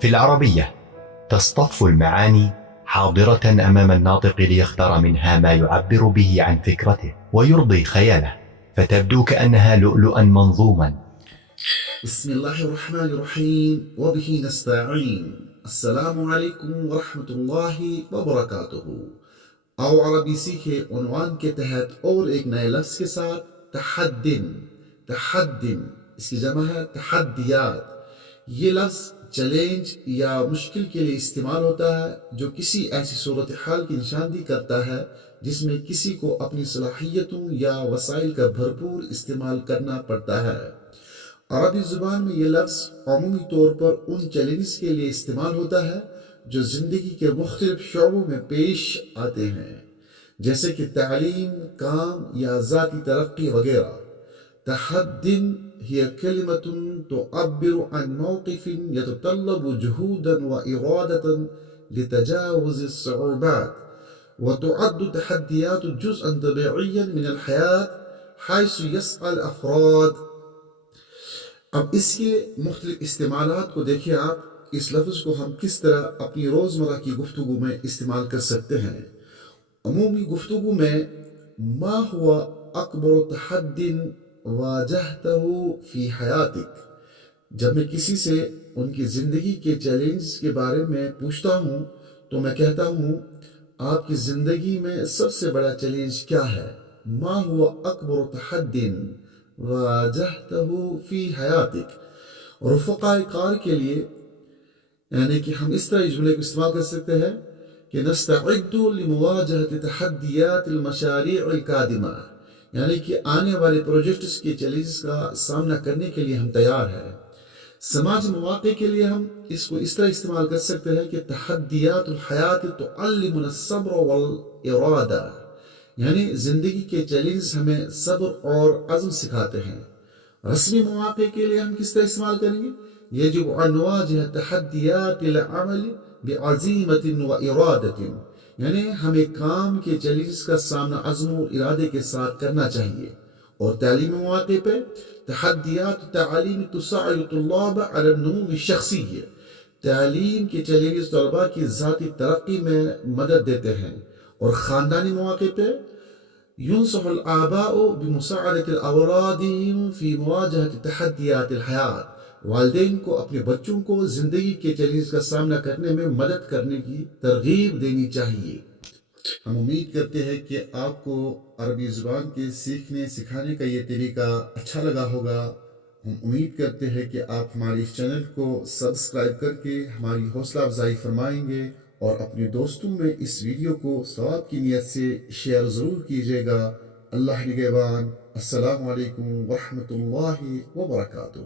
في العربية تصطف المعاني حاضرة أمام الناطق ليختار منها ما يعبر به عن فكرته ويرضي خياله، فتبدو كأنها لؤلؤا منظوما. بسم الله الرحمن الرحیم وبه نستعین. السلام علیکم ورحمۃ اللہ وبرکاتہ. آؤ عربی سیکھے عنوان کے تحت اور ایک نئے لفظ کے ساتھ تحدن. تحدن اس کی جمع ہے تحدیات. یہ لفظ چیلنج یا مشکل کے لیے استعمال ہوتا ہے جو کسی ایسی صورتحال کی نشاندہی کرتا ہے جس میں کسی کو اپنی صلاحیتوں یا وسائل کا بھرپور استعمال کرنا پڑتا ہے. عربی زبان میں یہ لفظ عمومی طور پر ان چیلنجز کے لیے استعمال ہوتا ہے جو زندگی کے مختلف شعبوں میں پیش آتے ہیں، جیسے کہ تعلیم، کام یا ذاتی ترقی وغیرہ. تحدن هي كلمة تعبر عن موقف يتطلب جهودا وإرادة لتجاوز الصعوبات، وتعد تحديات جزءا طبيعيا من الحياة حيث يسعى الأفراد. اب اس کے مختلف استعمالات کو دیکھیں آپ. اس لفظ کو ہم کس طرح اپنی روزمرہ کی گفتگو میں استعمال کر سکتے ہیں. عمومی گفتگو میں ما ہوا اکبر تحد واجہتہ فی حیاتک، جب میں کسی سے ان کی زندگی کے چیلنج کے بارے میں پوچھتا ہوں تو میں کہتا ہوں آپ کی زندگی میں سب سے بڑا چیلنج کیا ہے. ما ہوا اکبر تحد واجہتہ فی حیاتک. رفقائے کار کے لیے یعنی کہ ہم اس طرح اس جملے کو استعمال کر سکتے ہیں کہ نستعد لمواجہۃ تحدیات المشاریع القادمہ، یعنی کہ آنے والے پروجیکٹس کے چیلنجز کا سامنا کرنے کے لیے ہم تیار ہیں. سماجی مواقع کے لیے ہم اس کو اس طرح استعمال کر سکتے ہیں کہ تحدیات الحیات تعلمنا الصبر والارادہ، یعنی زندگی کے چیلنجز ہمیں صبر اور عزم سکھاتے ہیں. رسمی مواقع کے لیے ہم کس طرح استعمال کریں گے؟ یجب ان نواجہ تحدیات العمل بعزیمت و ارادت، یعنی ہمیں کام کے چیلنجز کا سامنا عزم و ارادے کے ساتھ کرنا چاہیے. اور تعلیمی مواقع پہ تحدیات تعلیم تساعد الطلاب علی النمو الشخصی، تعلیم کے چیلنجز طلباء کی ذاتی ترقی میں مدد دیتے ہیں. اور خاندانی مواقع پہ ينصح الآباء بمساعدة أولادهم في مواجهة تحديات الحياة، والدین کو اپنے بچوں کو زندگی کے چیلنج کا سامنا کرنے میں مدد کرنے کی ترغیب دینی چاہیے. ہم امید کرتے ہیں کہ آپ کو عربی زبان کے سیکھنے سکھانے کا یہ طریقہ اچھا لگا ہوگا. ہم امید کرتے ہیں کہ آپ ہمارے اس چینل کو سبسکرائب کر کے ہماری حوصلہ افزائی فرمائیں گے اور اپنے دوستوں میں اس ویڈیو کو ثواب کی نیت سے شیئر ضرور کیجیے گا. اللہ نگہبان. السلام علیکم ورحمۃ اللہ وبرکاتہ.